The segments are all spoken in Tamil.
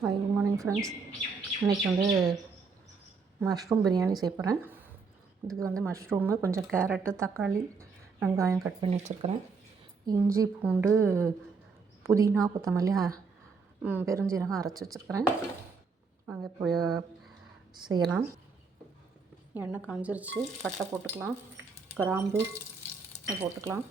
Hi, good morning friends. இன்றைக்கி வந்து மஷ்ரூம் பிரியாணி செய்ய போகிறேன். இதுக்கு வந்து மஷ்ரூமு, கொஞ்சம் கேரட்டு, தக்காளி, வெங்காயம் கட் பண்ணி வச்சுருக்கிறேன். இஞ்சி, பூண்டு, புதினா, கொத்தமல்லி, பெருஞ்சீரகம் அரைச்சி வச்சுருக்கிறேன். நாங்கள் இப்போ செய்யலாம். எண்ணெய் காஞ்சிருச்சு. பட்டை போட்டுக்கலாம், கிராம்பு போட்டுக்கலாம்,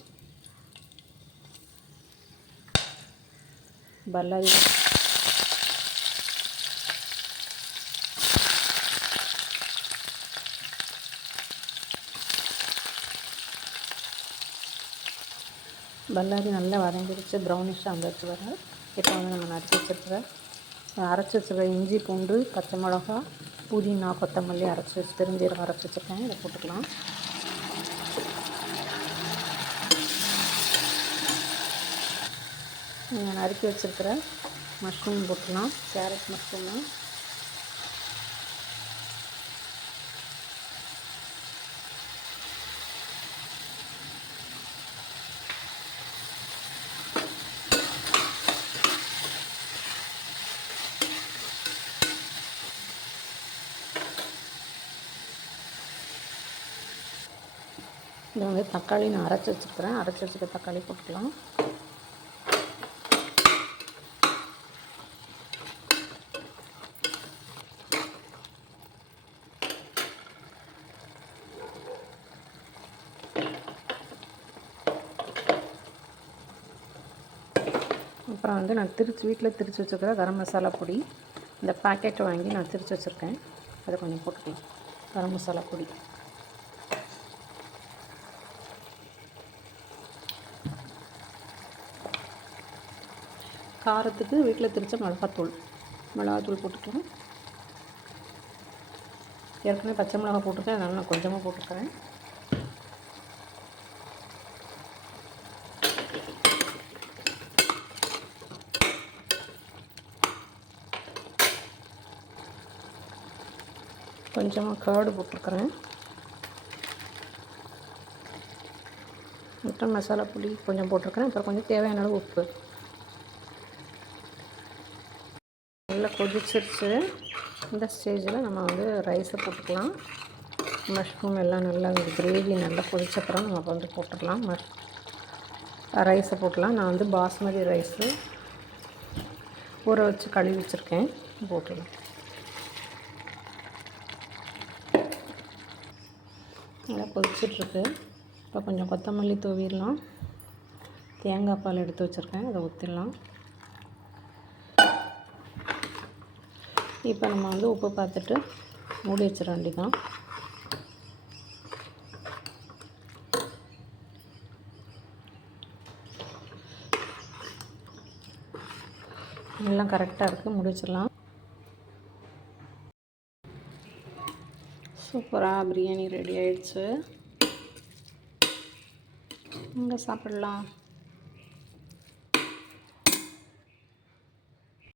பல்லாரி நல்லா வதங்கிடுச்சு, ப்ரௌனிஷாக வந்துடுச்சு வர. இப்போ வந்து நம்ம அரைச்சி வச்சுருக்கிற இஞ்சி, பூண்டு, பச்சை மிளகா, புதினா, கொத்தமல்லி அரைச்சி வச்சு, பெருஞ்சீரகம் அரைச்சி வச்சுருக்கேன். இதை போட்டுக்கலாம். நான் நறுக்கி வச்சுருக்கிற மஷ்ரூம் போட்டுக்கலாம். கேரட் மஷ்ரூமு, இதை வந்து தக்காளி நான் அரைச்சி வச்சுருக்க தக்காளி போட்டுக்கலாம். அப்புறம் வந்து நான் வீட்டில் திரித்து வச்சுருக்கிற கரம் மசாலா பொடி, இந்த பேக்கெட்டை வாங்கி நான் திரித்து வச்சுருக்கேன். அதை கொஞ்சம் போட்டுக்கலாம். கரம் மசாலா பொடி, காரத்துக்கு வீட்டில் திரித்த மிளகாத்தூள் போட்டுக்கலாம். ஏற்கனவே பச்சை மிளகா போட்டிருக்கேன், அதனால் நான் கொஞ்சமாக போட்டுக்கிறேன். கொஞ்சமாக கர்டு போட்டிருக்கிறேன். மட்டன் மசாலா பொடி கொஞ்சம் போட்டிருக்கிறேன். அப்புறம் கொஞ்சம் தேவையான அளவு உப்பு. நல்லா கொதிச்சிருச்சு. இந்த ஸ்டேஜில் நம்ம வந்து ரைஸை போட்டுக்கலாம். மஷ்ரூம் எல்லாம் நல்லா கிரேவி நல்லா கொதிச்சப்புறம் நம்ம வந்து போட்டுக்கலாம். ரைஸை போட்டுக்கலாம். நான் வந்து பாஸ்மதி ரைஸு ஊற வச்சு கழுவி வச்சுருக்கேன், போட்டுடலாம். நல்லா கொதிச்சிட்ருக்கு. இப்போ கொஞ்சம் கொத்தமல்லி தூவிடலாம். தேங்காய் பால் எடுத்து வச்சுருக்கேன், அதை ஊற்றிடலாம். இப்போ நம்ம வந்து உப்பு பார்த்துட்டு மூடி வச்சிட வேண்டியதான். எல்லாம் கரெக்டாக இருக்குது, மூடி வச்சிடலாம். சூப்பராக பிரியாணி ரெடி ஆயிடுச்சு. இங்கே சாப்பிடலாம்.